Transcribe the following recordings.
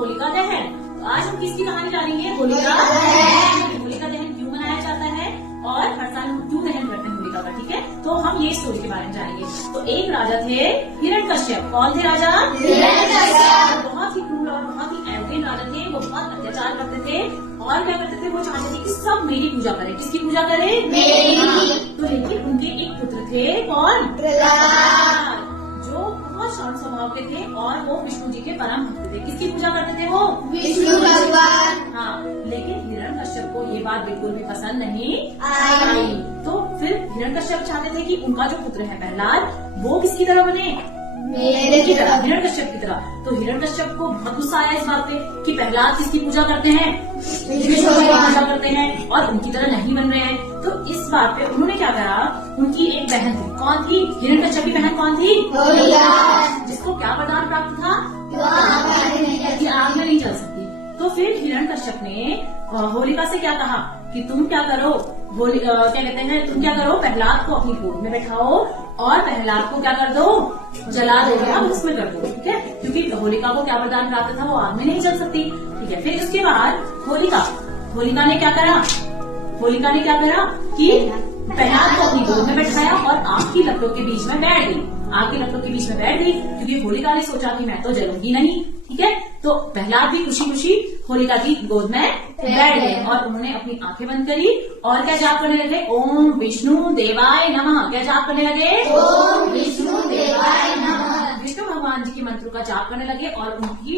होलिका दहन। तो आज हम किसकी कहानी जानेंगे? होलिका दहन। होलिका दहन क्यों मनाया जाता है और हर साल हम क्यों दहन करते हैं होलिका का, ठीक है? तो हम ये स्टोरी के बारे में जानेंगे। तो एक राजा थे हिरण्यकश्यप। कौन थे राजा? हिरण्यकश्यप। बहुत ही क्रूर और बहुत ही एवरेज राजा थे। वो बहुत अत्याचार करते थे और क्या करते थे, वो चाहते थे कि सब मेरी पूजा करें। किसकी पूजा करें? मेरी। तो लेकिन उनके एक पुत्र थे, कौन? प्रहलाद, जो बहुत शांत स्वभाव के थे और वो विष्णु जी के परम भक्त थे। किसकी पूजा करते थे वो? विष्णु भगवान। हाँ, लेकिन हिरण्यकश्यप को ये बात बिल्कुल भी पसंद नहीं आई। तो फिर हिरण्यकश्यप चाहते थे कि उनका जो पुत्र है प्रहलाद, वो किसकी तरह बने? मेरे की तरह, हिरण्यकश्यप की तरह। तो हिरण्यकश्यप को बहुत गुस्सा आया इस बात पे कि प्रहलाद किसकी पूजा करते हैं? विष्णु की पूजा करते हैं और उनकी तरह नहीं बन रहे हैं। तो इस बात पे उन्होंने क्या करा, उनकी एक बहन थी। कौन थी? हिरण्यकश्यप की बहन कौन थी? होलिका, जिसको क्या वरदान प्राप्त था कि आग में नहीं जल सकती। तो फिर हिरण्यकश्यप ने होलिका से क्या कहा कि तुम क्या करो, क्या कहते हैं, तुम क्या करो, प्रहलाद को अपनी गोद में बैठाओ और प्रहलाद को क्या कर दो, जला दो या भस्म कर दो, ठीक है? क्योंकि होलिका को क्या वरदान प्राप्त था, वो आग में नहीं जल सकती, ठीक है? फिर उसके बाद होलिका ने क्या करा, होलिका ने क्या करा कि प्रहलाद को अपनी गोद में बैठाया और आग की लपटों के बीच में बैठ गई। आग की लपटों के बीच में बैठ गई क्योंकि होलिका ने सोचा कि मैं तो जलूंगी नहीं, ठीक है? तो प्रहलाद भी खुशी खुशी होलिका की गोद में बैठ गए और उन्होंने अपनी आंखें बंद करी और क्या जाप करने लगे? ओम विष्णु देवाय नमः। क्या जाप करने लगे? ओम विष्णु देवाय नमः। विष्णु भगवान जी के मंत्र का जाप करने लगे और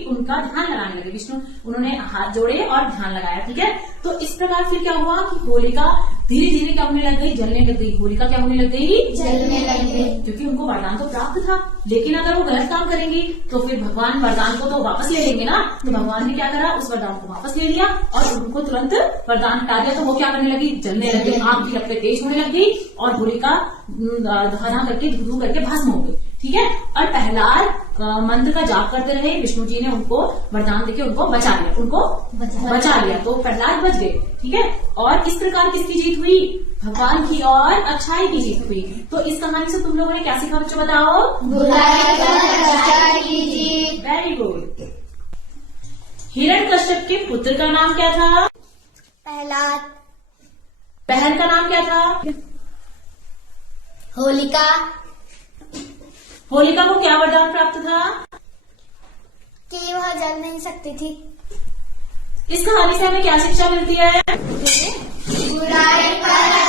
उनका ध्यान लगाने लगे। विष्णु, उन्होंने हाथ जोड़े और ध्यान लगाया, ठीक है? तो इस प्रकार फिर क्या हुआ कि होलिका धीरे धीरे क्या होने लग गई? जलने लग गई। होलिका क्या होने लग गई? जलने लग गई, क्योंकि उनको वरदान तो प्राप्त था, लेकिन अगर वो गलत काम करेंगी तो फिर भगवान वरदान को तो वापस ले लेंगे ना। तो भगवान ने क्या करा, उस वरदान को वापस ले लिया और उनको तुरंत वरदान हटा दिया। तो वो क्या करने लगी? जलने लगी। आग की लपटें तेज होने लग गई और होलिका धना करके धू करके भस्म हो गई, ठीक है? और प्रहलाद मंत्र का जाप करते रहे। विष्णु जी ने उनको वरदान देके उनको बचा लिया। तो प्रहलाद बच गए, ठीक है? और इस प्रकार किसकी जीत हुई? भगवान की और अच्छाई की जीत हुई। तो इस कहानी से तुम लोगों ने क्या सीखा बच्चों, बताओ? बुराई पर अच्छाई की जीत। Very good. हिरण्यकश्यप के पुत्र का नाम क्या था? प्रहलाद। बहन का नाम क्या था? होलिका। होलिका को क्या वरदान प्राप्त था? कि वह जल नहीं सकती थी। इस कहानी से हमें क्या शिक्षा मिलती है? बुराई पर